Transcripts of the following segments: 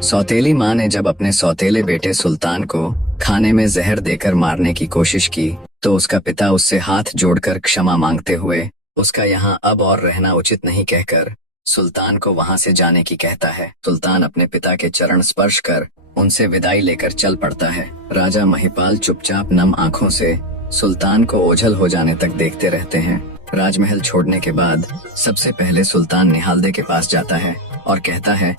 सौतेली माँ ने जब अपने सौतेले बेटे सुल्तान को खाने में जहर देकर मारने की कोशिश की तो उसका पिता उससे हाथ जोड़कर क्षमा मांगते हुए उसका यहाँ अब और रहना उचित नहीं कहकर सुल्तान को वहाँ से जाने की कहता है। सुल्तान अपने पिता के चरण स्पर्श कर उनसे विदाई लेकर चल पड़ता है। राजा महिपाल चुपचाप नम आंखों से सुल्तान को ओझल हो जाने तक देखते रहते हैं। राजमहल छोड़ने के बाद सबसे पहले सुल्तान निहालदे के पास जाता है और कहता है,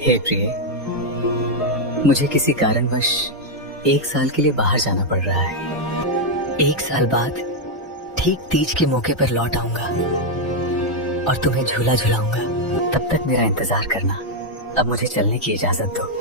हे प्रिय, मुझे किसी कारणवश 1 साल के लिए बाहर जाना पड़ रहा है। 1 साल बाद ठीक तीज के मौके पर लौट आऊंगा और तुम्हें झूला झुलाऊंगा। तब तक मेरा इंतजार करना। अब मुझे चलने की इजाजत दो।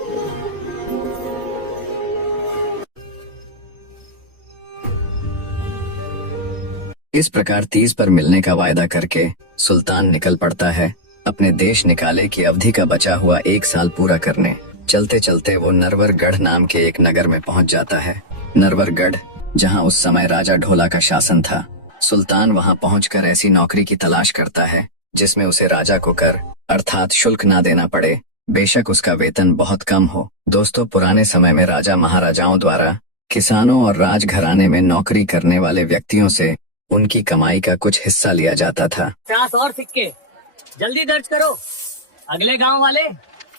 इस प्रकार तीज पर मिलने का वायदा करके सुल्तान निकल पड़ता है अपने देश निकाले की अवधि का बचा हुआ 1 साल पूरा करने। चलते चलते वो नरवरगढ़ नाम के एक नगर में पहुंच जाता है। नरवरगढ़, जहां उस समय राजा ढोला का शासन था। सुल्तान वहां पहुंचकर ऐसी नौकरी की तलाश करता है जिसमें उसे राजा को कर अर्थात शुल्क ना देना पड़े, बेशक उसका वेतन बहुत कम हो। दोस्तों, पुराने समय में राजा महाराजाओं द्वारा किसानों और राजघराने में नौकरी करने वाले व्यक्तियों से उनकी कमाई का कुछ हिस्सा लिया जाता था। 50 और सिक्के जल्दी दर्ज करो, अगले गांव वाले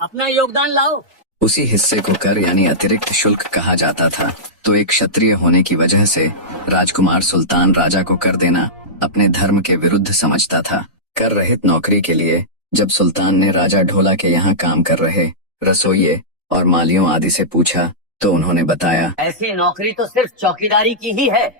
अपना योगदान लाओ। उसी हिस्से को कर यानी अतिरिक्त शुल्क कहा जाता था। तो एक क्षत्रिय होने की वजह से राजकुमार सुल्तान राजा को कर देना अपने धर्म के विरुद्ध समझता था। कर रहित नौकरी के लिए जब सुल्तान ने राजा ढोला के यहाँ काम कर रहे रसोइये और मालियों आदि से पूछा तो उन्होंने बताया, ऐसी नौकरी तो सिर्फ चौकीदारी की ही है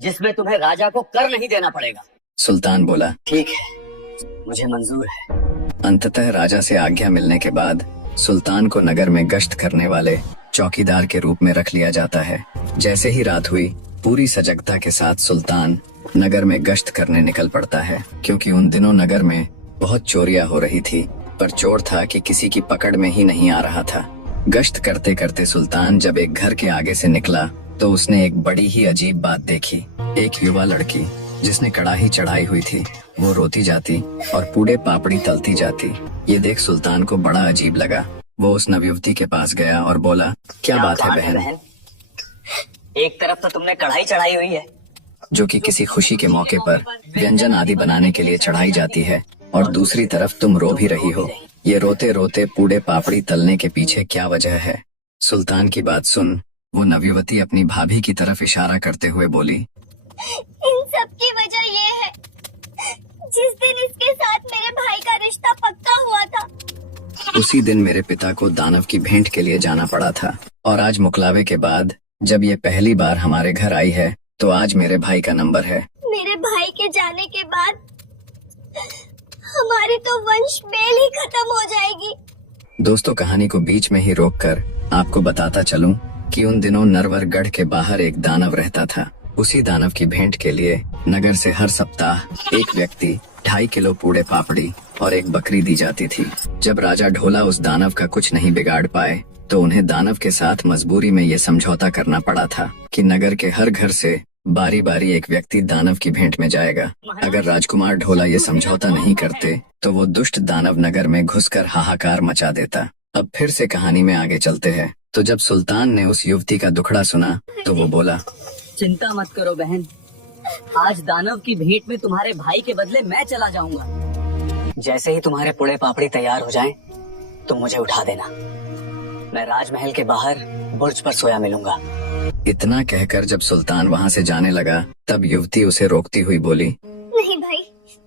जिसमें तुम्हें राजा को कर नहीं देना पड़ेगा। सुल्तान बोला, ठीक है, मुझे मंजूर है। अंततः राजा से आज्ञा मिलने के बाद सुल्तान को नगर में गश्त करने वाले चौकीदार के रूप में रख लिया जाता है। जैसे ही रात हुई, पूरी सजगता के साथ सुल्तान नगर में गश्त करने निकल पड़ता है, क्योंकि उन दिनों नगर में बहुत चोरियां हो रही थी, पर चोर था कि किसी की पकड़ में ही नहीं आ रहा था। गश्त करते करते सुल्तान जब एक घर के आगे से निकला तो उसने एक बड़ी ही अजीब बात देखी। एक युवा लड़की जिसने कड़ाही चढ़ाई हुई थी वो रोती जाती और पूड़े पापड़ी तलती जाती। ये देख सुल्तान को बड़ा अजीब लगा। वो उस नवयुवती के पास गया और बोला, क्या बात है बहन? एक तरफ तो तुमने कढ़ाई चढ़ाई हुई है जो कि किसी खुशी के मौके पर व्यंजन आदि बनाने के लिए चढ़ाई जाती है, और दूसरी तरफ तुम रो भी रही हो। ये रोते रोते पूड़े पापड़ी तलने के पीछे क्या वजह है? सुल्तान की बात सुन वो नवयुवती अपनी भाभी की तरफ इशारा करते हुए बोली, इन सब की वजह ये है, जिस दिन इसके साथ मेरे भाई का रिश्ता पक्का हुआ था उसी दिन मेरे पिता को दानव की भेंट के लिए जाना पड़ा था, और आज मुकलावे के बाद जब ये पहली बार हमारे घर आई है तो आज मेरे भाई का नंबर है। मेरे भाई के जाने के बाद हमारी तो वंश मेल ही खत्म हो जाएगी। दोस्तों, कहानी को बीच में ही रोककर आपको बताता चलूं कि उन दिनों नरवरगढ़ के बाहर एक दानव रहता था। उसी दानव की भेंट के लिए नगर से हर सप्ताह एक व्यक्ति 2.5 किलो पूड़े पापड़ी और एक बकरी दी जाती थी। जब राजा ढोला उस दानव का कुछ नहीं बिगाड़ पाए तो उन्हें दानव के साथ मजबूरी में ये समझौता करना पड़ा था कि नगर के हर घर से बारी बारी एक व्यक्ति दानव की भेंट में जाएगा। अगर राजकुमार ढोला ये समझौता नहीं करते तो वो दुष्ट दानव नगर में घुसकर हाहाकार मचा देता। अब फिर से कहानी में आगे चलते हैं। तो जब सुल्तान ने उस युवती का दुखड़ा सुना तो वो बोला, चिंता मत करो बहन, आज दानव की भेंट में तुम्हारे भाई के बदले मैं चला जाऊंगा। जैसे ही तुम्हारे पूड़े पापड़ी तैयार हो जाएं, तुम मुझे उठा देना। मैं राजमहल के बाहर बुर्ज पर सोया मिलूंगा। इतना कहकर जब सुल्तान वहाँ से जाने लगा तब युवती उसे रोकती हुई बोली, नहीं भाई,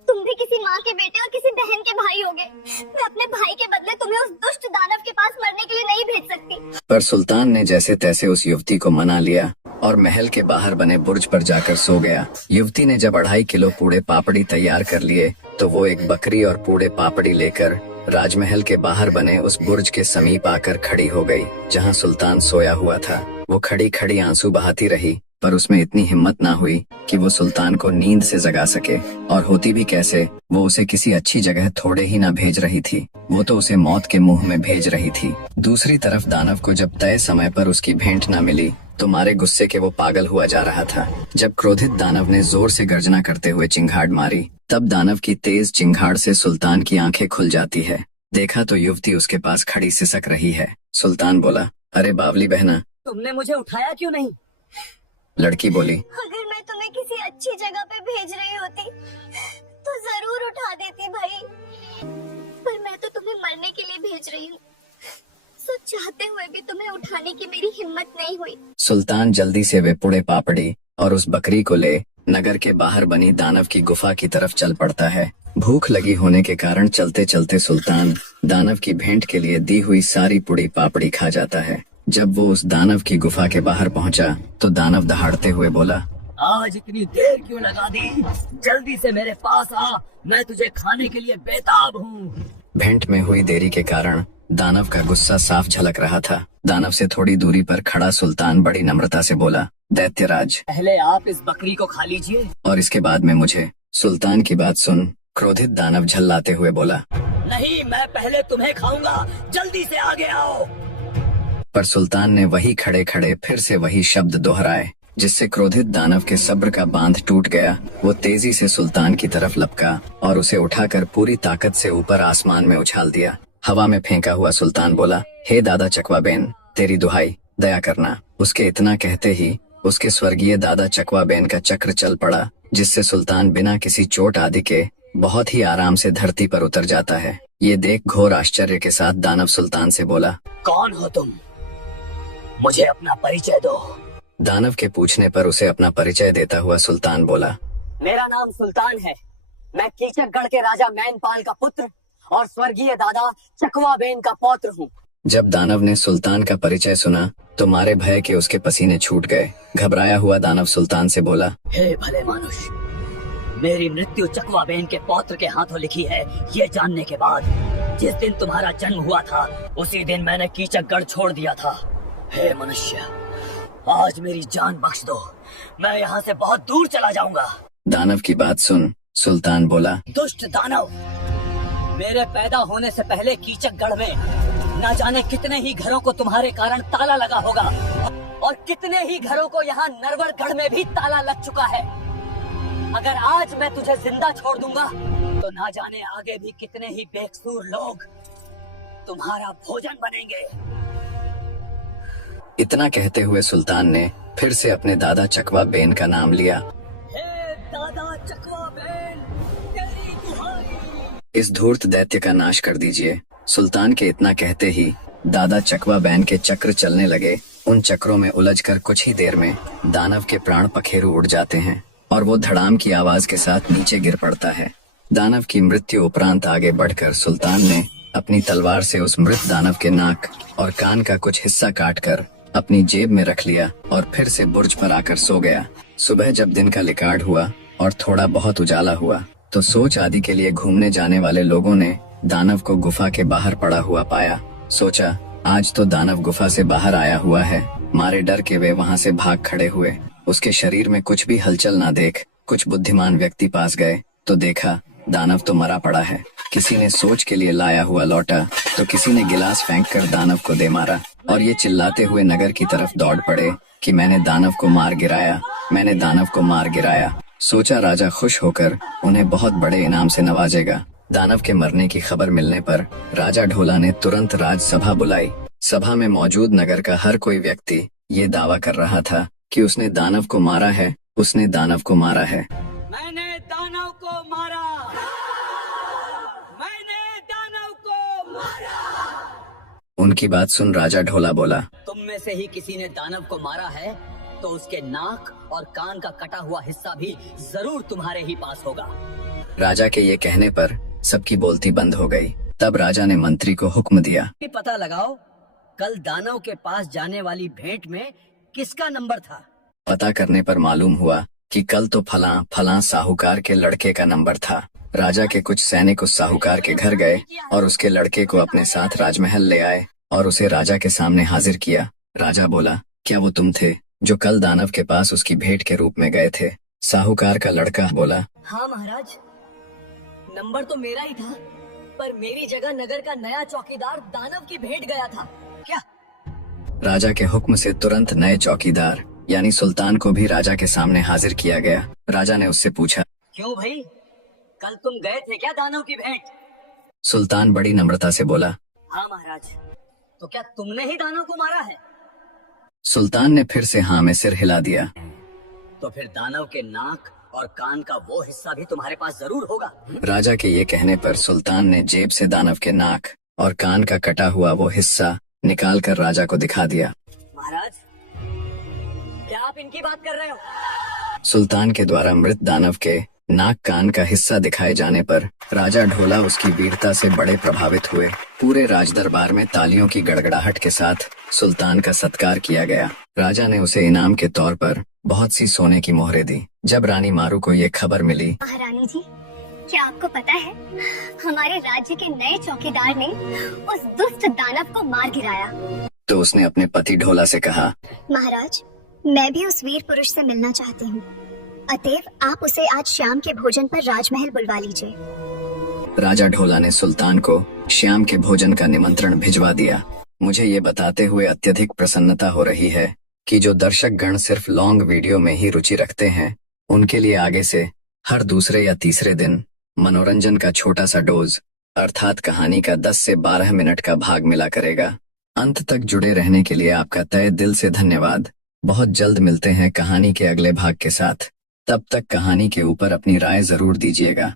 तुम भी किसी माँ के बेटे और किसी बहन के भाई होगे। मैं अपने भाई के बदले तुम्हें उस दुष्ट दानव के पास मरने के लिए नहीं भेज सकती। पर सुल्तान ने जैसे तैसे उस युवती को मना लिया और महल के बाहर बने बुर्ज पर जाकर सो गया। युवती ने जब 2.5 किलो पूड़े पापड़ी तैयार कर लिए तो वो एक बकरी और पूड़े पापड़ी लेकर राजमहल के बाहर बने उस बुर्ज के समीप आकर खड़ी हो गई जहाँ सुल्तान सोया हुआ था। वो खड़ी खड़ी आंसू बहाती रही, पर उसमें इतनी हिम्मत ना हुई कि वो सुल्तान को नींद से जगा सके, और होती भी कैसे, वो उसे किसी अच्छी जगह थोड़े ही ना भेज रही थी, वो तो उसे मौत के मुंह में भेज रही थी। दूसरी तरफ दानव को जब तय समय पर उसकी भेंट ना मिली तो मारे गुस्से के वो पागल हुआ जा रहा था। जब क्रोधित दानव ने जोर से गर्जना करते हुए चिंगाड़ मारी तब दानव की तेज चिंगाड़ से सुल्तान की आंखें खुल जाती है देखा तो युवती उसके पास खड़ी सिसक रही है। सुल्तान बोला, अरे बावली बहना। तुमने मुझे उठाया क्यों नहीं? लड़की बोली, अगर मैं तुम्हें किसी अच्छी जगह पे भेज रही होती तो जरूर उठा देती भाई, पर मैं तो तुम्हें मरने के लिए भेज रही हूँ। सब चाहते हुए भी तुम्हें उठाने की मेरी हिम्मत नहीं हुई। सुल्तान जल्दी से वे पुड़े पापड़ी और उस बकरी को ले नगर के बाहर बनी दानव की गुफा की तरफ चल पड़ता है। भूख लगी होने के कारण चलते चलते सुल्तान दानव की भेंट के लिए दी हुई सारी पुड़ी पापड़ी खा जाता है। जब वो उस दानव की गुफा के बाहर पहुंचा तो दानव दहाड़ते हुए बोला, आज इतनी देर क्यों लगा दी? जल्दी से मेरे पास आ, मैं तुझे खाने के लिए बेताब हूँ। भेंट में हुई देरी के कारण दानव का गुस्सा साफ झलक रहा था। दानव से थोड़ी दूरी पर खड़ा सुल्तान बड़ी नम्रता से बोला, दैत्यराज, पहले आप इस बकरी को खा लीजिए और इसके बाद में मुझे। सुल्तान की बात सुन क्रोधित दानव झल्लाते हुए बोला, नहीं, मैं पहले तुम्हें खाऊंगा, जल्दी से आगे आओ। पर सुल्तान ने वही खड़े खड़े फिर से वही शब्द दोहराए, जिससे क्रोधित दानव के सब्र का बांध टूट गया। वो तेजी से सुल्तान की तरफ लपका और उसे उठाकर पूरी ताकत से ऊपर आसमान में उछाल दिया। हवा में फेंका हुआ सुल्तान बोला, हे दादा चकवा बेन, तेरी दुहाई, दया करना। उसके इतना कहते ही उसके स्वर्गीय दादा चकवा बेन का चक्र चल पड़ा, जिससे सुल्तान बिना किसी चोट आदि के बहुत ही आराम से धरती पर उतर जाता है। ये देख घोर आश्चर्य के साथ दानव सुल्तान से बोला, कौन हो तुम? मुझे अपना परिचय दो। दानव के पूछने पर उसे अपना परिचय देता हुआ सुल्तान बोला, मेरा नाम सुल्तान है। मैं कीचकगढ़ के राजा मैनपाल का पुत्र और स्वर्गीय दादा चकवा बेन का पौत्र हूँ। जब दानव ने सुल्तान का परिचय सुना तो मारे भय के उसके पसीने छूट गए। घबराया हुआ दानव सुल्तान से बोला, हे भले मानुष, मेरी मृत्यु चकवा बेन के पौत्र के हाथों लिखी है, ये जानने के बाद जिस दिन तुम्हारा जन्म हुआ था उसी दिन मैंने कीचकगढ़ छोड़ दिया था। हे मनुष्य, आज मेरी जान बख्श दो, मैं यहाँ से बहुत दूर चला जाऊंगा। दानव की बात सुन सुल्तान बोला, दुष्ट दानव, मेरे पैदा होने से पहले कीचकगढ़ में न जाने कितने ही घरों को तुम्हारे कारण ताला लगा होगा और कितने ही घरों को यहाँ नरवरगढ़ में भी ताला लग चुका है। अगर आज मैं तुझे जिंदा छोड़ दूंगा तो ना जाने आगे भी कितने ही बेकसूर लोग तुम्हारा भोजन बनेंगे। इतना कहते हुए सुल्तान ने फिर से अपने दादा चकवा बेन का नाम लिया। हे दादा चकवा बेन, तेरी दुहाई। इस धूर्त दैत्य का नाश कर दीजिए। सुल्तान के इतना कहते ही दादा चकवा बेन के चक्र चलने लगे। उन चक्रों में उलझकर कुछ ही देर में दानव के प्राण पखेरु उड़ जाते हैं और वो धड़ाम की आवाज के साथ नीचे गिर पड़ता है। दानव की मृत्यु उपरांत आगे बढ़कर सुल्तान ने अपनी तलवार से उस मृत दानव के नाक और कान का कुछ हिस्सा काटकर अपनी जेब में रख लिया और फिर से बुर्ज पर आकर सो गया। सुबह जब दिन का लिकाड़ हुआ और थोड़ा बहुत उजाला हुआ तो सोच आदि के लिए घूमने जाने वाले लोगों ने दानव को गुफा के बाहर पड़ा हुआ पाया। सोचा, आज तो दानव गुफा से बाहर आया हुआ है। मारे डर के वे वहां से भाग खड़े हुए। उसके शरीर में कुछ भी हलचल ना देख कुछ बुद्धिमान व्यक्ति पास गए तो देखा दानव तो मरा पड़ा है। किसी ने सोच के लिए लाया हुआ लौटा तो किसी ने गिलास फेंककर दानव को दे मारा और ये चिल्लाते हुए नगर की तरफ दौड़ पड़े कि मैंने दानव को मार गिराया, मैंने दानव को मार गिराया। सोचा राजा खुश होकर उन्हें बहुत बड़े इनाम से नवाजेगा। दानव के मरने की खबर मिलने पर राजा ढोला ने तुरंत राजसभा बुलाई। सभा में मौजूद नगर का हर कोई व्यक्ति ये दावा कर रहा था कि उसने दानव को मारा है, उसने दानव को मारा है। मैंने दानव को मारा, मैंने दानव को मारा। उनकी बात सुन राजा ढोला बोला, तुम में से ही किसी ने दानव को मारा है तो उसके नाक और कान का कटा हुआ हिस्सा भी जरूर तुम्हारे ही पास होगा। राजा के ये कहने पर सबकी बोलती बंद हो गई। तब राजा ने मंत्री को हुक्म दिया, पता लगाओ कल दानव के पास जाने वाली भेंट में किसका नंबर था। पता करने पर मालूम हुआ कि कल तो फलां साहूकार के लड़के का नंबर था। राजा के कुछ सैनिक उस साहूकार के घर गए और उसके लड़के को अपने साथ राजमहल ले आए और उसे राजा के सामने हाजिर किया। राजा बोला, क्या वो तुम थे जो कल दानव के पास उसकी भेंट के रूप में गए थे? साहूकार का लड़का बोला, हाँ महाराज, नंबर तो मेरा ही था, पर मेरी जगह नगर का नया चौकीदार दानव की भेंट गया था। क्या? राजा के हुक्म से तुरंत नए चौकीदार यानी सुल्तान को भी राजा के सामने हाजिर किया गया। राजा ने उससे पूछा, क्यों भाई, कल तुम गए थे क्या दानव की भेंट? सुल्तान बड़ी नम्रता से बोला। हाँ महाराज, तो क्या तुमने ही दानव को मारा है? सुल्तान ने फिर से हाँ में सिर हिला दिया। तो फिर दानव के नाक और कान का वो हिस्सा भी तुम्हारे पास जरूर होगा। राजा के ये कहने पर सुल्तान ने जेब से दानव के नाक और कान का कटा हुआ वो हिस्सा निकाल कर राजा को दिखा दिया। महाराज, क्या आप इनकी बात कर रहे हो? सुल्तान के द्वारा मृत दानव के नाक कान का हिस्सा दिखाए जाने पर राजा ढोला उसकी वीरता से बड़े प्रभावित हुए। पूरे राज दरबार में तालियों की गड़गड़ाहट के साथ सुल्तान का सत्कार किया गया। राजा ने उसे इनाम के तौर पर बहुत सी सोने की मोहरें दी। जब रानी मारू को ये खबर मिली, महारानी जी, क्या आपको पता है हमारे राज्य के नए चौकीदार ने उस दुष्ट दानव को मार गिराया। तो उसने अपने पति ढोला से कहा, महाराज, मैं भी उस वीर पुरुष से मिलना चाहती हूँ, अतएव आप उसे आज शाम के भोजन पर राजमहल बुलवा लीजिए। राजा ढोला ने सुल्तान को शाम के भोजन का निमंत्रण भिजवा दिया। मुझे ये बताते हुए अत्यधिक प्रसन्नता हो रही है कि जो दर्शक गण सिर्फ लॉन्ग वीडियो में ही रुचि रखते हैं, उनके लिए आगे से हर दूसरे या तीसरे दिन मनोरंजन का छोटा सा डोज अर्थात कहानी का 10 से 12 मिनट का भाग मिला करेगा। अंत तक जुड़े रहने के लिए आपका तहे दिल से धन्यवाद। बहुत जल्द मिलते हैं कहानी के अगले भाग के साथ। तब तक कहानी के ऊपर अपनी राय जरूर दीजिएगा।